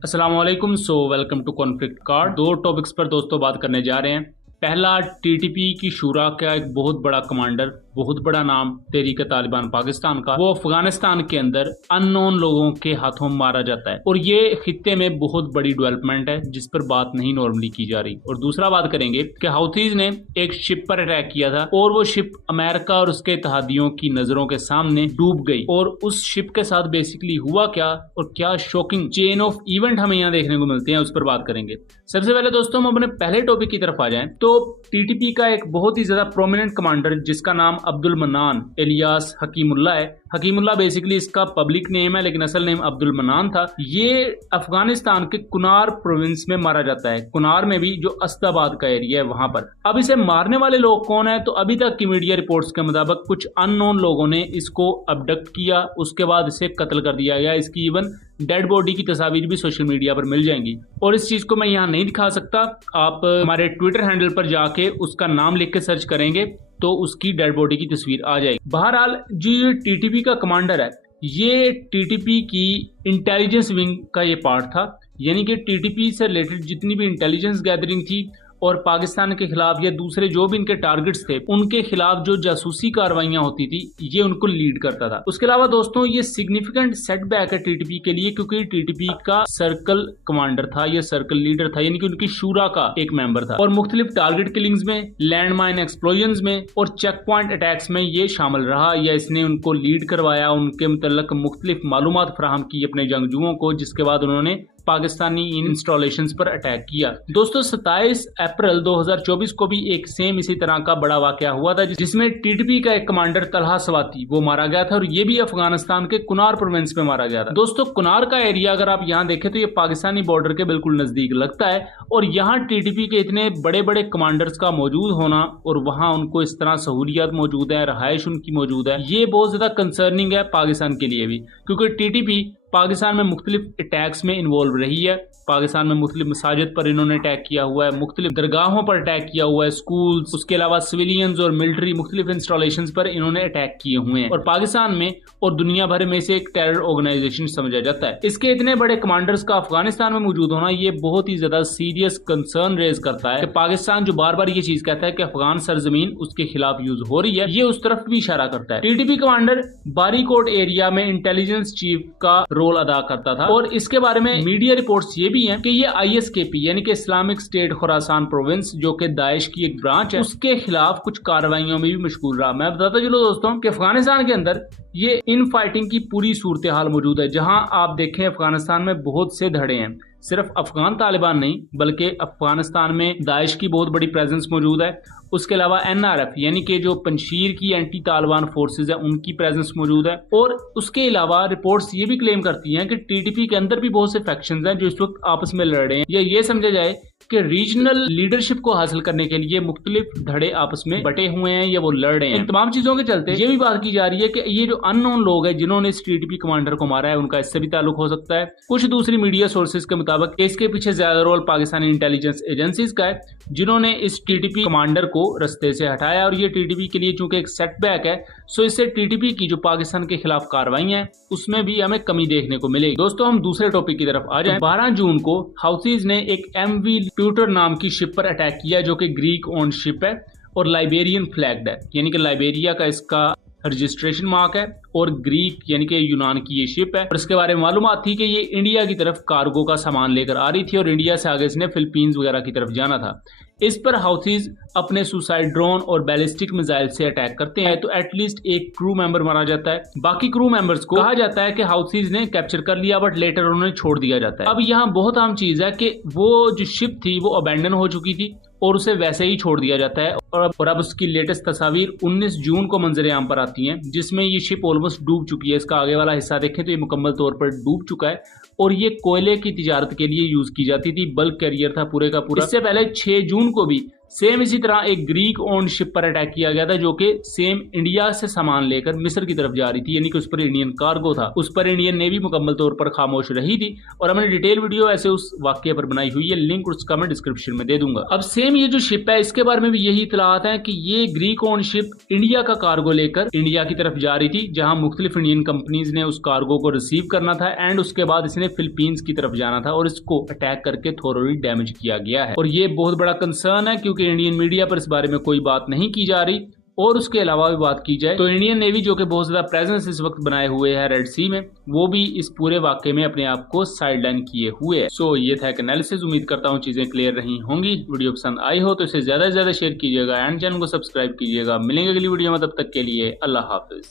अस्सलाम वालेकुम। Welcome to conflict card. दो टॉपिक्स पर दोस्तों बात करने जा रहे हैं। पहला, टीटीपी की शूरा का एक बहुत बड़ा कमांडर, बहुत बड़ा नाम तहरीक तालिबान पाकिस्तान का, वो अफगानिस्तान के अंदर अननोन लोगों के हाथों मारा जाता है और ये खित्ते में बहुत बड़ी डेवलपमेंट है जिस पर बात नहीं नॉर्मली की जा रही। और दूसरा बात करेंगे कि हाउथीज ने एक शिप पर अटैक किया था और वो शिप अमेरिका और उसके इत्तेहादियों की नजरों के सामने डूब गई और उस शिप के साथ बेसिकली हुआ क्या और क्या शॉकिंग चेन ऑफ इवेंट हमें यहाँ देखने को मिलते हैं, उस पर बात करेंगे। सबसे पहले दोस्तों हम अपने पहले टॉपिक की तरफ आ जाएं तो टीटीपी का एक बहुत ही ज्यादा प्रोमिनेंट कमांडर जिसका नाम अब्दुल मन्नान एलियास हकीमुल्लाह है। हकीमुल्लाह बेसिकली इसका पब्लिक नेम है लेकिन असल नेम अब्दुल मन्नान था। ये अफगानिस्तान के कुनार प्रोविंस में मारा जाता है, कुनार में भी जो अस्दाबाद का एरिया है वहां पर। अब इसे मारने वाले लोग कौन है तो अभी तक की मीडिया रिपोर्ट्स के मुताबिक कुछ अननोन लोगों ने इसको अबडक्ट किया, उसके बाद इसे कत्ल कर दिया गया। इसकी इवन डेड बॉडी की तस्वीर भी सोशल मीडिया पर मिल जाएंगी और इस चीज को मैं यहाँ नहीं दिखा सकता। आप हमारे ट्विटर हैंडल पर जाके उसका नाम लिख के सर्च करेंगे तो उसकी डेड बॉडी की तस्वीर आ जाएगी। बहरहाल जो ये टीटीपी का कमांडर है ये टीटीपी की इंटेलिजेंस विंग का ये पार्ट था, यानी कि टीटीपी से रिलेटेड जितनी भी इंटेलिजेंस गैदरिंग थी और पाकिस्तान के खिलाफ या दूसरे जो भी इनके टारगेट्स थे उनके खिलाफ जो जासूसी कार्रवाइयां होती थी ये उनको लीड करता था। उसके अलावा दोस्तों ये सिग्निफिकेंट सेटबैक है टीटीपी के लिए क्योंकि टीटीपी का सर्कल कमांडर था, ये सर्कल लीडर था, यानी कि उनकी शूरा का एक मेंबर था और मुख्तलिफ टारगेट किलिंग्स में, लैंड माइन एक्सप्लोजन में और चेक पॉइंट अटैक्स में ये शामिल रहा या इसने उनको लीड करवाया, उनके मुतल्लिक मुख्तलिफ मालूमात फराहम की अपने जंगजुओं को, जिसके बाद उन्होंने पाकिस्तानी इंस्टॉलेशंस पर अटैक किया। दोस्तों 27 अप्रैल 2024 को भी एक सेम इसी तरह का बड़ा वाकया हुआ था जिसमें टीटीपी का एक कमांडर तलहा सवाती वो मारा गया था और ये भी अफगानिस्तान के कुनार प्रोविंस में मारा गया था। दोस्तों कुनार का एरिया अगर आप यहाँ देखें तो ये पाकिस्तानी बॉर्डर के बिल्कुल नजदीक लगता है और यहाँ टीटीपी के इतने बड़े बड़े कमांडर्स का मौजूद होना और वहां उनको इस तरह सहूलियत मौजूद है, रहायश उनकी मौजूद है, ये बहुत ज्यादा कंसर्निंग है पाकिस्तान के लिए भी क्योंकि टीटीपी पाकिस्तान में मुख्तलिफ अटैक्स में इन्वॉल्व रही है। पाकिस्तान में मुख्तलिफ मसाजिद पर इन्होंने अटैक किया हुआ है, मुख्तलिफ दरगाहों पर अटैक किया हुआ है, स्कूल्स, उसके अलावा सिविलियंस और मिलिट्री मुख्तलिफ इंस्टॉलेशंस पर इन्होंने अटैक किए हुए हैं और पाकिस्तान में और दुनिया भर में से एक टेरर ऑर्गेनाइजेशन समझा जाता है। इसके इतने बड़े कमांडर्स का अफगानिस्तान में मौजूद होना ये बहुत ही ज्यादा सीरियस कंसर्न रेज करता है कि पाकिस्तान जो बार बार ये चीज कहता है कि अफगान सरजमीन उसके खिलाफ यूज हो रही है, ये उस तरफ भी इशारा करता है। टीटीपी कमांडर बारीकोट एरिया में इंटेलिजेंस चीफ का रोल अदा करता था और इसके बारे में मीडिया रिपोर्ट्स ये भी हैं कि ये आईएसकेपी यानी कि इस्लामिक स्टेट खुरासान प्रोविंस जो कि दाइश की एक ब्रांच है उसके खिलाफ कुछ कार्रवाइयों में भी मशगूल रहा। मैं बताता चलो दोस्तों कि अफगानिस्तान के अंदर ये इन फाइटिंग की पूरी सूरत हाल मौजूद है। जहां आप देखें अफगानिस्तान में बहुत से धड़े हैं, सिर्फ अफगान तालिबान नहीं बल्कि अफगानिस्तान में दाइश की बहुत बड़ी प्रेजेंस मौजूद है। उसके अलावा एनआरएफ यानी कि जो पंशीर की एंटी तालिबान फोर्सेज है उनकी प्रेजेंस मौजूद है और उसके अलावा रिपोर्ट्स ये भी क्लेम करती हैं कि टीटीपी के अंदर भी बहुत से फैक्शंस हैं जो इस वक्त आपस में लड़ रहे हैं या ये समझा जाए कि रीजनल लीडरशिप को हासिल करने के लिए मुख्तलिफ धड़े आपस में बटे हुए हैं या वो लड़ रहे हैं। इन तमाम चीजों के चलते ये भी बात की जा रही है कि ये जो अननोन लोग हैं जिन्होंने इस टीटीपी कमांडर को मारा है उनका इससे भी ताल्लुक हो सकता है। कुछ दूसरी मीडिया सोर्सेज के मुताबिक इसके पीछे ज्यादा रोल पाकिस्तानी इंटेलिजेंस एजेंसीज का है जिन्होंने इस टीटीपी कमांडर को रास्ते से हटाया और ये टीटीपी के लिए चूंकि एक सेटबैक है सो इससे टीटीपी की जो पाकिस्तान के खिलाफ कार्रवाई है उसमें भी हमें कमी देखने को मिलेगी। दोस्तों हम दूसरे टॉपिक की तरफ आ जाएं। 12 जून को हाउथीज ने एक एमवी प्यूटर नाम की शिप पर अटैक किया जो कि ग्रीक ओन शिप है और लाइबेरियन फ्लैग्ड है, यानी कि लाइबेरिया का इसका रजिस्ट्रेशन मार्क है और ग्रीक यानी कि यूनान की ये शिप है और इसके बारे में मालूमात थी कि ये इंडिया की तरफ कार्गो का सामान लेकर आ रही थी और इंडिया से आगे इसने फिलीपींस वगैरह की तरफ जाना था। इस पर हाउथीज अपने सुसाइड ड्रोन और बैलिस्टिक मिसाइल से अटैक करते हैं तो एटलीस्ट एक क्रू मेंबर मारा जाता है। बाकी क्रू मेंबर्स को कहा जाता है कि हाउथीज ने कैप्चर कर लिया बट लेटर उन्हें छोड़ दिया जाता है। अब यहाँ बहुत आम चीज है कि वो जो शिप थी वो अबैंडन हो चुकी थी और उसे वैसे ही छोड़ दिया जाता है और अब उसकी लेटेस्ट तस्वीर 19 जून को मंजर आम पर आती हैं जिसमें ये शिप ऑलमोस्ट डूब चुकी है। इसका आगे वाला हिस्सा देखें तो ये मुकम्मल तौर पर डूब चुका है और ये कोयले की तिजारत के लिए यूज की जाती थी, बल्क कैरियर था पूरे का पूरा। इससे पहले 6 जून को भी सेम इसी तरह एक ग्रीक ओन्ड शिप पर अटैक किया गया था जो कि सेम इंडिया से सामान लेकर मिस्र की तरफ जा रही थी, यानी कि उस पर इंडियन कार्गो था। उस पर इंडियन नेवी मुकम्मल तौर पर खामोश रही थी और हमने डिटेल वीडियो ऐसे उस वाक्य पर बनाई हुई है, लिंक उस कमेंट डिस्क्रिप्शन में दे दूंगा। अब सेम ये जो शिप है इसके बारे में भी यही इतलात है कि ये ग्रीक ओन्ड शिप इंडिया का कार्गो लेकर इंडिया की तरफ जा रही थी, जहां मुख्तलिफ इंडियन कंपनीज ने उस कार्गो को रिसीव करना था एंड उसके बाद इसने फिलीपींस की तरफ जाना था और इसको अटैक करके थोरोली डैमेज किया गया है। और ये बहुत बड़ा कंसर्न है क्योंकि इंडियन मीडिया पर इस बारे में कोई बात नहीं की जा रही। और उसके अलावा भी बात की जाए तो इंडियन नेवी जो कि बहुत ज्यादा प्रेजेंस इस वक्त बनाए हुए है रेड सी में, वो भी इस पूरे वाकये में अपने आप को साइडलाइन किए हुए है। सो ये था एक एनालिसिस। उम्मीद करता हूँ चीजें क्लियर रही होंगी। वीडियो पसंद आई हो तो इसे ज्यादा से ज्यादा शेयर कीजिएगा एंड चैनल को सब्सक्राइब कीजिएगा। मिलेंगे अगली वीडियो में, तब तक के लिए अल्लाह हाफिज।